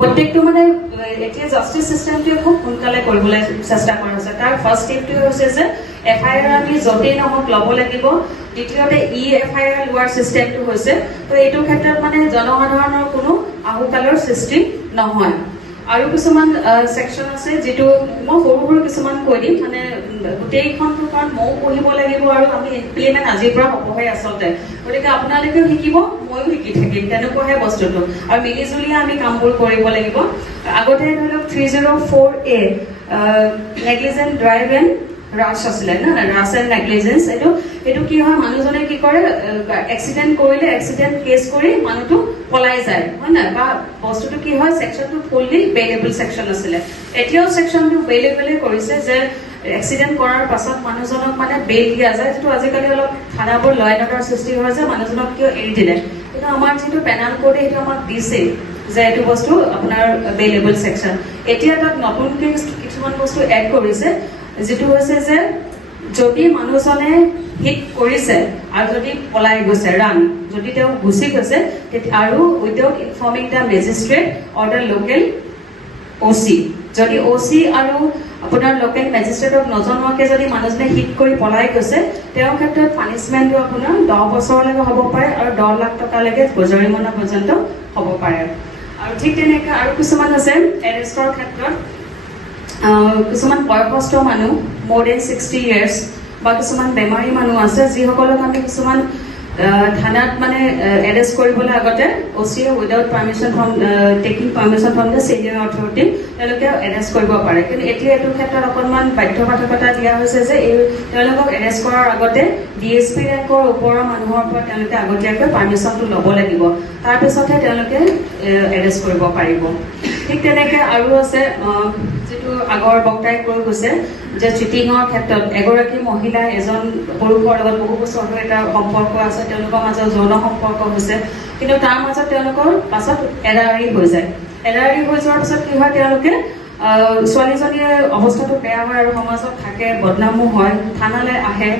প্ৰত্যেকটো মানে এতিয়া জাষ্টিস সিস্টেমটো খুব সোনকালে কৰিবলৈ চেষ্টা কৰা হৈছে। তাৰ ফাৰ্ষ্ট ষ্টেপটো হৈছে যে এফআইআৰ আমি য'তেই নহওক ল'ব লাগিব। দ্বিতীয়তে এফআইআৰ লোৱাৰ চিষ্টেমটো হৈছে, তো এইটো ক্ষেত্ৰত মানে জনসাধাৰণৰ কোনো আহুকালৰ সৃষ্টি নহয়। আৰু কিছুমান সেকশন আছে যিটো মই সৰু সৰু কিছুমান কৈ দিম, মানে গোটেইখনটো কাৰণ ময়ো পঢ়িব লাগিব আৰু আমি ইমপ্লিমেণ্ট আজিৰ পৰা হ'বহে আচলতে। গতিকে আপোনালোকেও শিকিব, ময়ো শিকি থাকিম, তেনেকুৱাহে বস্তুটো। আৰু মিলিজুলি আমি কামবোৰ কৰিব লাগিব। আগতে ধৰি লওক 304A নেগলিজেন্ট ড্ৰাইভ এণ্ড ৰাছ আছিলে না, ৰাছ এণ্ড নেগলিজেন্স। এইটো কি হয়, মানুহজনে কি কৰে, এক্সিডেণ্ট কৰিলে এক্সিডেণ্ট কেছ কৰি মানুহটো পলাই যায়, হয় নাই? বা বস্তুটো কি হয়, সেকশনটো ফুললি বেইলেবল সেকশন আছিলে। এতিয়াও সেকশনটো বেইলেবলে কৰিছে যে এক্সিডেণ্ট কৰাৰ পাছত মানুহজনক মানে বেইল দিয়া যায়, যিটো আজিকালি অলপ থানাবোৰ ল এণ্ড অৰ্ডাৰ সৃষ্টি হয় যে মানুহজনক কিয় এৰি দিলে। কিন্তু আমাৰ যিটো পেনাল কোডে সেইটো আমাক দিছে যে এইটো বস্তু আপোনাৰ বেইলেবল সেকশন। এতিয়া তাত নতুনকৈ কিছুমান বস্তু এড কৰিছে, যিটো হৈছে যে যদি মানুহজনে হিট কৰিছে আৰু যদি পলাই গৈছে, যদি তেওঁ গুচি গৈছে, আৰু without informing the magistrate or the local OC, যদি OC আৰু আপোনাৰ লোকেল মেজিষ্ট্ৰেটক নজনোৱাকৈ যদি মানুহজনে হিট কৰি পলাই গৈছে, তেওঁৰ ক্ষেত্ৰত পানিছমেণ্টটো আপোনাৰ 10 বছৰলৈকে হ'ব পাৰে আৰু 10 লাখ টকালৈকে জৰিমনা পৰ্যন্ত হ'ব পাৰে। আৰু ঠিক তেনেকৈ আৰু কিছুমান আছে এৰেষ্টৰ ক্ষেত্ৰত, কিছুমান বয়সস্থ মানুহ more than 60 years বা কিছুমান বেমাৰী মানুহ আছে, যিসকলক আমি কিছুমান থানাত মানে এৰেষ্ট কৰিবলৈ আগতে OCয়ে without permission from taking permission from the senior authority তেওঁলোকে এৰেষ্ট কৰিব পাৰে। কিন্তু এতিয়া এইটো ক্ষেত্ৰত অকণমান বাধ্যবাধকতা দিয়া হৈছে যে তেওঁলোকক এৰেষ্ট কৰাৰ আগতে DSP ৰেংকৰ ওপৰৰ মানুহৰ পৰা তেওঁলোকে আগতীয়াকৈ পাৰ্মিশ্যনটো ল'ব লাগিব, তাৰপিছতহে তেওঁলোকে এৰেষ্ট কৰিব পাৰিব। ঠিক তেনেকৈ আৰু আছে যিটো আগৰ বক্তাই কৈ গৈছে যে চিটিঙৰ ক্ষেত্ৰত এগৰাকী মহিলা এজন পুৰুষৰ লগত বহু বছৰ ধৰি এটা সম্পৰ্ক আছে, তেওঁলোকৰ মাজত যৌন সম্পৰ্ক হৈছে, কিন্তু তাৰ মাজত তেওঁলোকৰ পাছত এৰাৰি হৈ যায়। এৰাৰি হৈ যোৱাৰ পাছত কি হয়, তেওঁলোকে ছোৱালীজনীৰ অৱস্থাটো বেয়া হয় আৰু সমাজত থাকে, বদনামো হয়, থানালৈ আহে।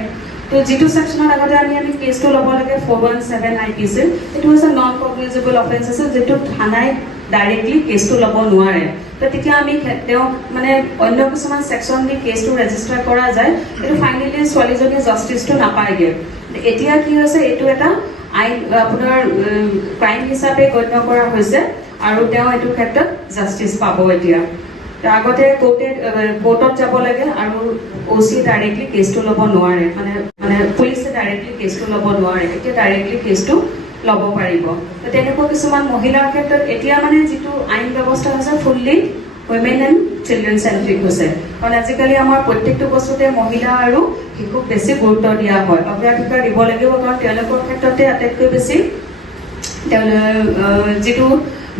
তো যিটো সেকশনত আগতে আমি কেছটো ল'ব লাগে 417 IPC, এইটো হৈছে নন কগনিজেবল অফেন্স আছিল, যিটো থানাই ডাইৰেক্টলি কেছটো ল'ব নোৱাৰে। তো তেতিয়া আমি তেওঁক মানে অন্য কিছুমান সেকশন দি কেছটো ৰেজিষ্টাৰ কৰা যায়, কিন্তু ফাইনেলি ছোৱালীজনীয়ে জাষ্টিছটো নাপায়গৈ। এতিয়া কি হৈছে, এইটো এটা আইন আপোনাৰ ক্ৰাইম হিচাপে গণ্য কৰা হৈছে আৰু তেওঁ এইটো ক্ষেত্ৰত জাষ্টিছ পাব এতিয়া। আগতে কোৰ্টত যাব লাগে আৰু OC ডাইৰেক্টলি কেছটো ল'ব নোৱাৰে, মানে পুলিচে ডাইৰেক্টলি কেছটো ল'ব নোৱাৰে, এতিয়া ডাইৰেক্টলি কেছটো ল'ব পাৰিব। তেনেকুৱা কিছুমান মহিলাৰ ক্ষেত্ৰত এতিয়া মানে যিটো আইন ব্যৱস্থা হৈছে ফুল্লি উইমেন এণ্ড চিলড্ৰেন চেন্ট্ৰিক হৈছে, কাৰণ আজিকালি আমাৰ প্ৰত্যেকটো বস্তুতে মহিলা আৰু শিশুক বেছি গুৰুত্ব দিয়া হয়, অগ্ৰাধিকাৰ দিব লাগিব, কাৰণ তেওঁলোকৰ ক্ষেত্ৰতে আটাইতকৈ বেছি যিটো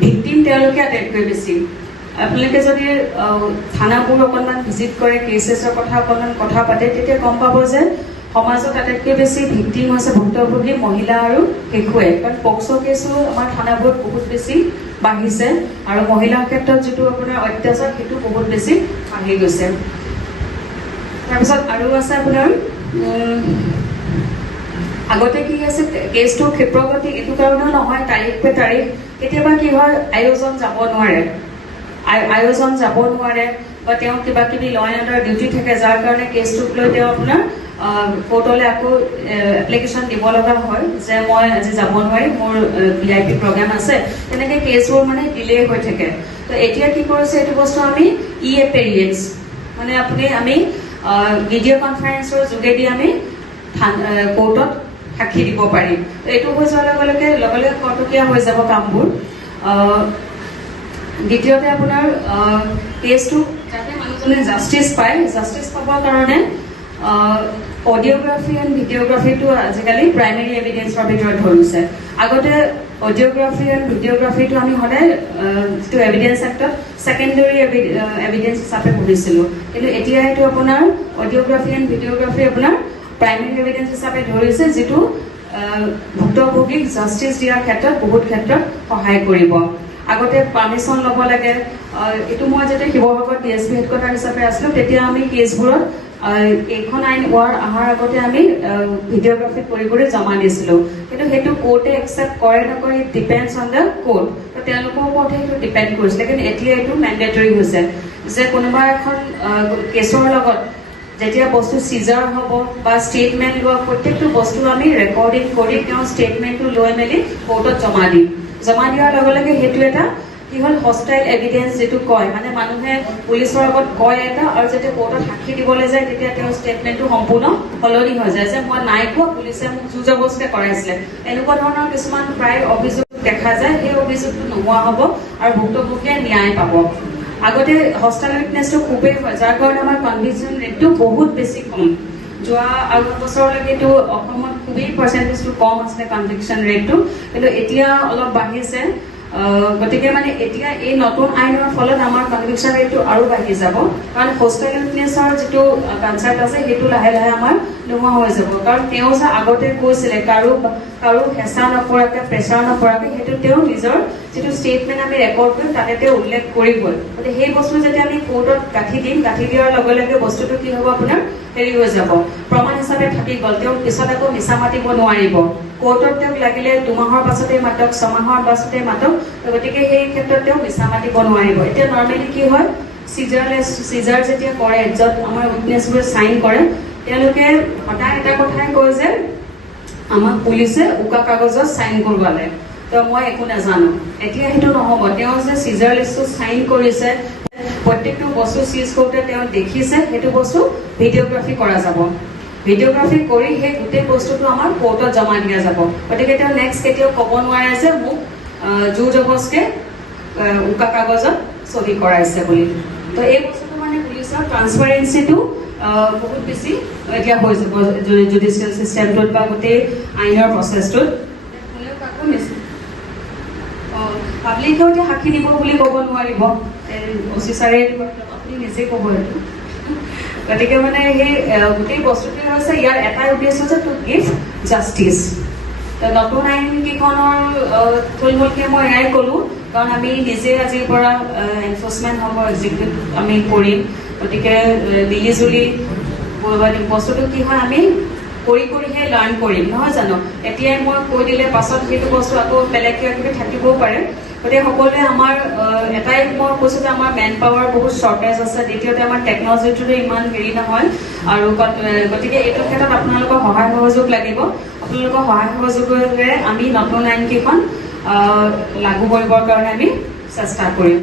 ভিক্টিম তেওঁলোকে আটাইতকৈ বেছি। আপোনালোকে যদি থানাবোৰ অকণমান ভিজিট কৰে, কেছেছৰ কথা অকণমান কথা পাতে, তেতিয়া গম পাব যে সমাজত আটাইতকৈ বেছি ভিক্টিম হৈছে ভুক্তভোগী মহিলা আৰু শিশুৱে, কাৰণ পক্সো কেছো আমাৰ থানাবোৰত বহুত বেছি বাঢ়িছে আৰু মহিলাৰ ক্ষেত্ৰত যিটো আপোনাৰ অত্যাচাৰ সেইটো বহুত বেছি বাঢ়ি গৈছে। তাৰপিছত আৰু আছে আপোনাৰ আগতে কি আছে, কেছটো ক্ষিপ্ৰগতি এইটো কাৰণেও নহয়, তাৰিখ পে তাৰিখ কেতিয়াবা কি হয়, আয়োজন যাব নোৱাৰে বা তেওঁ কিবা কিবি ল এণ্ড অৰ্ডাৰ ডিউটি থাকে, যাৰ কাৰণে কেছটোক লৈ তেওঁ আপোনাৰ কোৰ্টলৈ আকৌ এপ্লিকেশ্যন দিব লগা হয় যে মই আজি যাব নোৱাৰিম, মোৰ VIP প্ৰগ্ৰাম আছে, তেনেকৈ কেছবোৰ মানে ডিলে হৈ থাকে। তো এতিয়া কি কৰিছে, এইটো বস্তু আমি এপেৰিয়েন্স মানে আমি ভিডিঅ' কনফাৰেন্সৰ যোগেদি আমি কোৰ্টত সাক্ষী দিব পাৰিম। তো এইটো হৈ যোৱাৰ লগে লগে খৰতকীয়া হৈ যাব কামবোৰ। দ্বিতীয়তে আপোনাৰ কেছটো যাতে মানুহজনে জাষ্টিছ পায়, জাষ্টিছ পাবৰ কাৰণে অডিঅ'গ্ৰাফি এণ্ড ভিডিঅ'গ্ৰাফিটো আজিকালি প্ৰাইমেৰী এভিডেন্সৰ ভিতৰত ধৰিছে। আগতে অডিঅ'গ্ৰাফি এণ্ড ভিডিঅ'গ্ৰাফিটো আমি সদায় যিটো এভিডেন্স এক্টত ছেকেণ্ডেৰী এভিডেন্স হিচাপে পঢ়িছিলোঁ, কিন্তু এতিয়া এইটো আপোনাৰ অডিঅ'গ্ৰাফি এণ্ড ভিডিঅ'গ্ৰাফি আপোনাৰ প্ৰাইমেৰী এভিডেন্স হিচাপে ধৰিছে, যিটো ভুক্তভোগীক জাষ্টিছ দিয়াৰ ক্ষেত্ৰত বহুত ক্ষেত্ৰত সহায় কৰিব। আগতে পাৰ্মিশ্যন ল'ব লাগে, এইটো মই যেতিয়া শিৱসাগৰত DSP হেডকোৱাৰ্টাৰ হিচাপে আছিলোঁ, তেতিয়া আমি কেছবোৰত এইখন আইন অহাৰ আগতে আমি ভিডিঅ'গ্ৰাফি কৰি জমা দিছিলোঁ, কিন্তু সেইটো কোৰ্টে একচেপ্ট কৰে নকৰে, it depends on the court. তেওঁলোকৰ ওপৰতে সেইটো ডিপেণ্ড কৰিছিলে, কিন্তু এতিয়া এইটো মেণ্ডেটৰী হৈছে যে কোনোবা এখন কেছৰ লগত যেতিয়া বস্তু চিজাৰ হ'ব বা ষ্টেটমেণ্ট লোৱা প্ৰত্যেকটো বস্তু আমি ৰেকৰ্ডিং কৰি তেওঁ ষ্টেটমেণ্টটো লৈ মেলি কোৰ্টত জমা দিম। জমা দিয়াৰ লগে লগে সেইটো এটা কি হ'ল হষ্টাইল এভিডেন্স যিটো কয়, মানে মানুহে পুলিচৰ আগত কয় এটা আৰু যেতিয়া কোৰ্টত সাক্ষী দিবলৈ যায় তেতিয়া তেওঁৰ ষ্টেটমেণ্টটো সম্পূৰ্ণ সলনি হৈ যায় যে মই নাই কোৱা, পুলিচে মোক জোৰজবৰদস্তি কৰাইছিলে। এনেকুৱা ধৰণৰ কিছুমান প্ৰায় অভিযোগ দেখা যায়, সেই অভিযোগটো নোহোৱা হ'ব আৰু ভুক্তভোগীয়ে ন্যায় পাব। আগতে হষ্টাইল উইটনেছটো খুবেই হয়, যাৰ কাৰণে আমাৰ কনভিকশ্যন ৰেটটো বহুত বেছি কম। যোৱা আৰু বছৰলৈকেতো অসমত খুবেই পাৰ্চেণ্টেজটো কম আছিলে কনভিকশ্যন ৰেটটো, কিন্তু এতিয়া অলপ বাঢ়িছে। গতিকে মানে এতিয়া এই নতুন আইনৰ ফলত আমাৰ কনভিকশ্যন ৰেটটো আৰু বাঢ়ি যাব, কাৰণ হষ্টাইল উইটনেছৰ যিটো কনচেপ্ট আছে সেইটো লাহে লাহে আমাৰ নোহোৱা হৈ যাব। কাৰণ তেওঁ যে আগতে কৈছিলে কাৰো হেঁচা নপৰাকৈ প্ৰেছাৰ নপৰাকৈ, সেইটো তেওঁ নিজৰ যিটো ষ্টেটমেণ্ট আমি ৰেকৰ্ড কৰিম তাতে তেওঁ উল্লেখ কৰি গ'ল। গতিকে সেই বস্তু যেতিয়া আমি কোৰ্টত গাঁঠি দিম, গাঁঠি দিয়াৰ লগে লগে বস্তুটো কি হ'ব আপোনাৰ হেৰি হৈ যাব, প্ৰমাণ হিচাপে থাকি গ'ল। তেওঁ পিছত আকৌ মিছা মাতিব নোৱাৰিব। কোৰ্টত তেওঁক লাগিলে 2 মাহৰ পাছতেই মাতক, 6 মাহৰ পাছতেই মাতক, গতিকে সেই ক্ষেত্ৰত তেওঁ মিছা মাতিব নোৱাৰিব। এতিয়া নৰ্মেলি কি হয়, চিজাৰ যেতিয়া কৰে, য'ত আমাৰ উইটনেছবোৰে চাইন কৰে, তেওঁলোকে সদায় এটা কথাই কয় যে আমাক পুলিচে উকা কাগজত চাইন কৰোৱালে, তো মই একো নাজানো। এতিয়া সেইটো নহ'ব, তেওঁ যে চিজাৰ লিষ্টত চাইন কৰিছে, প্ৰত্যেকটো বস্তু চিজ কৰোঁতে তেওঁ দেখিছে, সেইটো বস্তু ভিডিঅ'গ্ৰাফি কৰা যাব। ভিডিঅ'গ্ৰাফি কৰি সেই গোটেই বস্তুটো আমাৰ কোৰ্টত জমা দিয়া যাব। গতিকে তেওঁ নেক্সট কেতিয়াও ক'ব নোৱাৰে যে মোক জোৰ জবৰদস্তিকে উকা কাগজত চহী কৰাইছে বুলি। তো এই বস্তুটো মানে পুলিচৰ ট্ৰান্সপাৰেঞ্চিটো বহুত বেছি এতিয়া হৈ যাব জুডিচিয়েল চিষ্টেমটোত বা গোটেই আইনৰ প্ৰচেছটোত। কোনেও কাকো পাব্লিকেও এতিয়া সাক্ষী দিব বুলি ক'ব নোৱাৰিব, অফিচাৰে আপুনি নিজেই ক'ব এইটো। গতিকে মানে সেই গোটেই বস্তুটোৱে হৈছে ইয়াৰ এটাই উদ্দেশ্য হৈছে টু গিভ জাষ্টিচ। নতুন আইন কেইখনৰ থুলমূলকৈ মই এয়াই ক'লোঁ, কাৰণ আমি নিজে আজিৰ পৰা এনফৰ্চমেণ্ট হ'ব, এক্সিকিউট আমি কৰিম। গতিকে মিলিজুলি বস্তুটো কি হয়, আমি কৰিহে লাৰ্ণ কৰিম, নহয় জানো? এতিয়াই মই কৈ দিলে পাছত সেইটো বস্তু আকৌ বেলেগ কিবা কিবি থাকিবও পাৰে। গতিকে সকলোৱে আমাৰ এটাই মই কৈছোঁ যে আমাৰ মেন পাৱাৰ বহুত শ্বৰ্টেজ আছে, দ্বিতীয়তে আমাৰ টেকন'লজিটোতো ইমান হেৰি নহয়, আৰু গতিকে এইটো ক্ষেত্ৰত আপোনালোকৰ সহায় সহযোগ লাগিব। আপোনালোকৰ সহায় সহযোগেৰে আমি নতুন আইন কেইখন লাগু কৰিবৰ কাৰণে আমি চেষ্টা কৰিম।